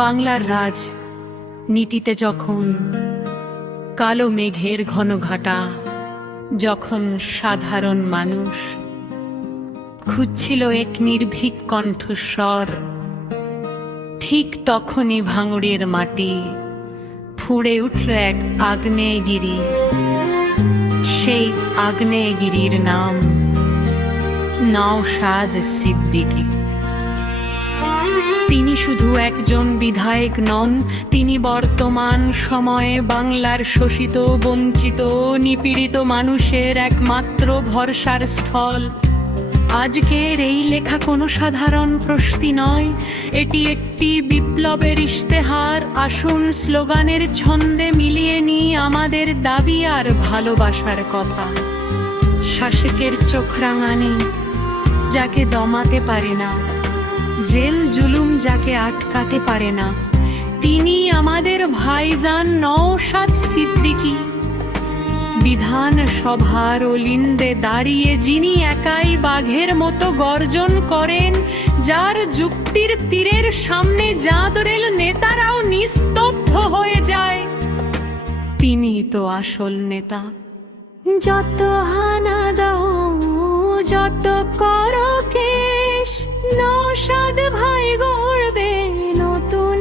বাংলার রাজ নীতিতে যখন কালো মেঘের ঘন ঘাটা, যখন সাধারণ মানুষ খুঁজছিল এক নির্ভীক কণ্ঠস্বর, ঠিক তখনই ভাঙড়ের মাটি ফুঁড়ে উঠল এক আগ্নেয়গিরি। সেই আগ্নেয়গিরির নাম নওশাদ সিদ্দিকী। তিনি শুধু একজন বিধায়ক নন, তিনি বর্তমান সময়ে বাংলার শোষিত, বঞ্চিত, নিপীড়িত মানুষের একমাত্র ভরসার স্থল। আজকের এই লেখা কোনো সাধারণ প্রস্তুতি নয়, এটি একটি বিপ্লবের ইশতেহার। আসুন স্লোগানের ছন্দে মিলিয়ে নিই আমাদের দাবি আর ভালোবাসার কথা। শাসকের চোখ রাঙানি যাকে দমাতে পারে না, জেল জুলুম যাকে আটকাতে পারে না, তিনি আমাদের ভাইজান নওশাদ সিদ্দিকী। বিধানসভার অলিন্দে দাঁড়িয়ে যিনি একাই বাঘের মতো গর্জন করেন, যার যুক্তির তীরের সামনে জাদরেল নেতারাও নিস্তব্ধ হয়ে যায়, তিনি তো আসল নেতা। যত হানা দাও, যত করো কেশ, নওশাদ ভাই গড়বে নতুন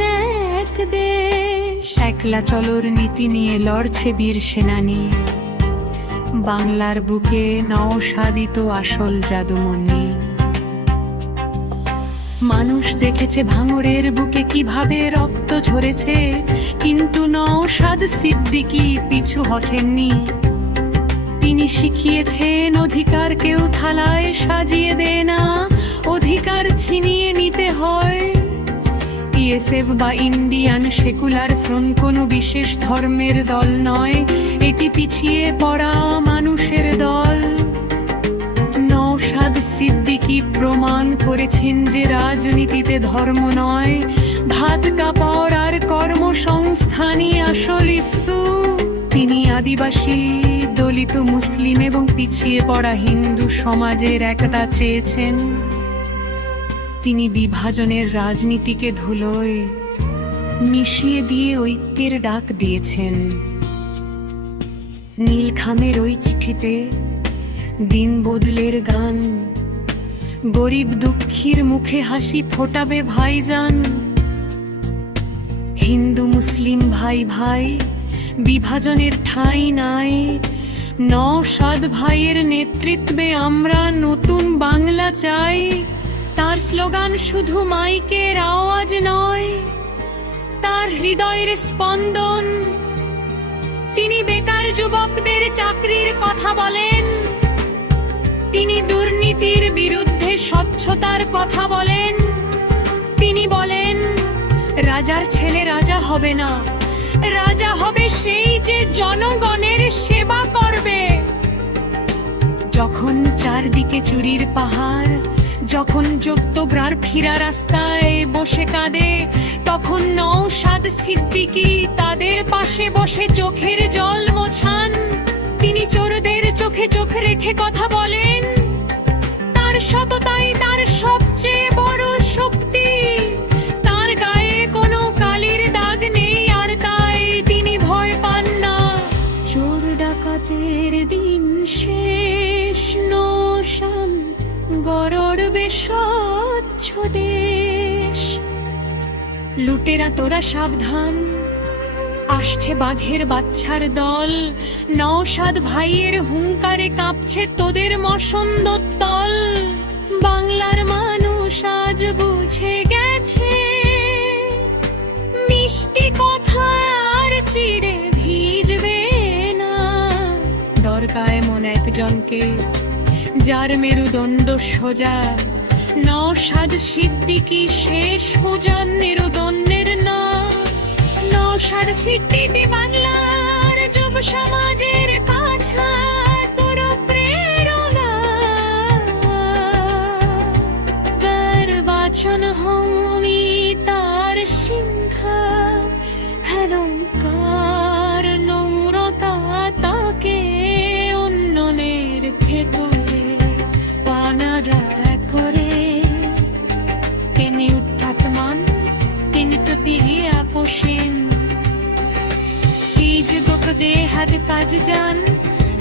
এক দেশ। একলা চলোর নীতি নিয়ে লড়ছে বীর সেনানী, বাংলার বুকে নওশাদই তো আসল জাদুমণি। মানুষ দেখেছে ভাঙড়ের বুকে কিভাবে রক্ত ঝরেছে, কিন্তু নওশাদ সিদ্দিকী পিছু হটেননি। তিনি শিখিয়েছেন অধিকার কেউ থালায় সাজিয়ে দেয় না, অধিকার ছিনিয়ে নিতে হয়। ইএসএফ বা ইন্ডিয়ান সেকুলার ফ্রন্ট কোনো বিশেষ ধর্মের দল নয়, এটি পিছিয়ে পড়া মানুষের দল। নওশাদ সিদ্দিকী প্রমাণ করেছেন যে রাজনীতিতে ধর্ম নয়, ভাত কাপড় আর কর্মসংস্থানই আসল ইস্যু। তিনি আদিবাসী, দলিত, মুসলিম এবং পিছিয়ে পড়া হিন্দু সমাজের একতা চেয়েছেন। তিনি বিভাজনের রাজনীতিকে ধুলোয় মিশিয়ে দিয়ে ঐক্যের ডাক দিয়েছেন। নীলখামের ওই চিঠিতে দিন বদলের গান, গরিব দুঃখীর মুখে হাসি ফোটাবে ভাইজান। হিন্দু মুসলিম ভাই ভাই, বিভাজনের ঠাঁই নাই। নওশাদ ভাইয়ের নেতৃত্বে আমরা নতুন বাংলা চাই। তার স্লোগান শুধু মাইকের আওয়াজ নয়, তার হৃদয়ের স্পন্দন। তিনি বেকার যুবকদের চাকরির কথা বলেন, তিনি দুর্নীতির বিরুদ্ধে স্বচ্ছতার কথা বলেন। তিনি বলেন, রাজার ছেলে রাজা হবে না, রাজা হবে সেই যে জনগণের সেবা করবে। যখন চারদিকে চুরির পাহাড়, যখন যোগ্যগ্রার ফিরা রাস্তায় বসে কাঁদে, তখন নওশাদ সিদ্দিকী তাদের পাশে বসে চোখের জল মোছান। তিনি চোরদের চোখে চোখ রেখে কথা বলেন, তার সততাই তার সবচেয়ে বড় শক্তি। তার গায়ে কোনো কালির দাগ নেই, আর তাই তিনি ভয় পান না। চোর ডাকাতের দিন শেষ, নওশাদ গড়বে স্বচ্ছ দেশ। লুটেরা তোরা সাবধান, আসছে বাঘের বাচ্চার দল। নওশাদ ভাইয়ের হুঙ্কারে কাঁপছে তোদের মসন্দর তল। বাংলার মানুষ আজ বুঝে গেছে, মিষ্টি কথা আর চিড়ে ভিজবে না। দরকার এমন একজনকে যার মেরুদণ্ড সোজা, নওশাদ সিদ্দিকী সে সোজা মেরুদণ্ডের না। নওশাদ সিদ্দিকী বাংলার যুব সমাজের কাছা, তোর প্রেরণা। নির্বাচন হমি তার সিংহা, হেলঙ্কার নম্রতা তাকে উন্নয়নের ভেতরে পানারা করে। তিনি উত্থাতমান, তিনি তো দে হাত কাজ যান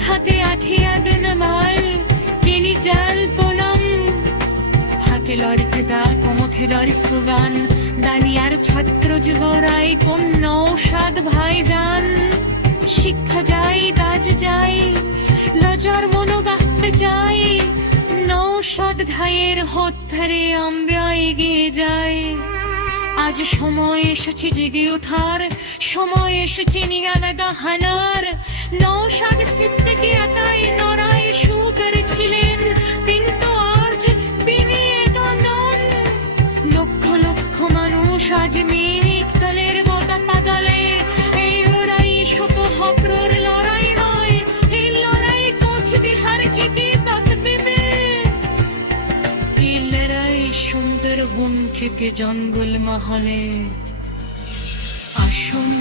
হাতে আঠি আদন মাল তিনি জাল পলম হাকেলর খেদা কমখেলর সুগান দানিয়ার ছাত্র যুবরাই কোন নৌসাদ ভাই যান শিক্ষা যাই দাজ যাই লজর মনোগাস্পে যাই নৌসাদ ভাইয়ের হত্যারে আমরা এগিয়ে যাই আজ সময় এসেছে জেগে ওঠার সময় এসেছে নিগাদা হানার নৌসাদ সিদ্দিকী আতাই নরাই শু করেছিলেন কিন্তু আজ তিনি এটা নন লক্ষ লক্ষ মানুষ আজ মেঘ তলের বোতা পাগালে এই লড়াই শত হকরোর লড়াই নয় এই লড়াই কোচবিহার থেকে বাতবিবে এই লড়াই সুন্দরবন থেকে জঙ্গল মহলে আসুন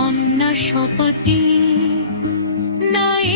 অন্য শপথি নাই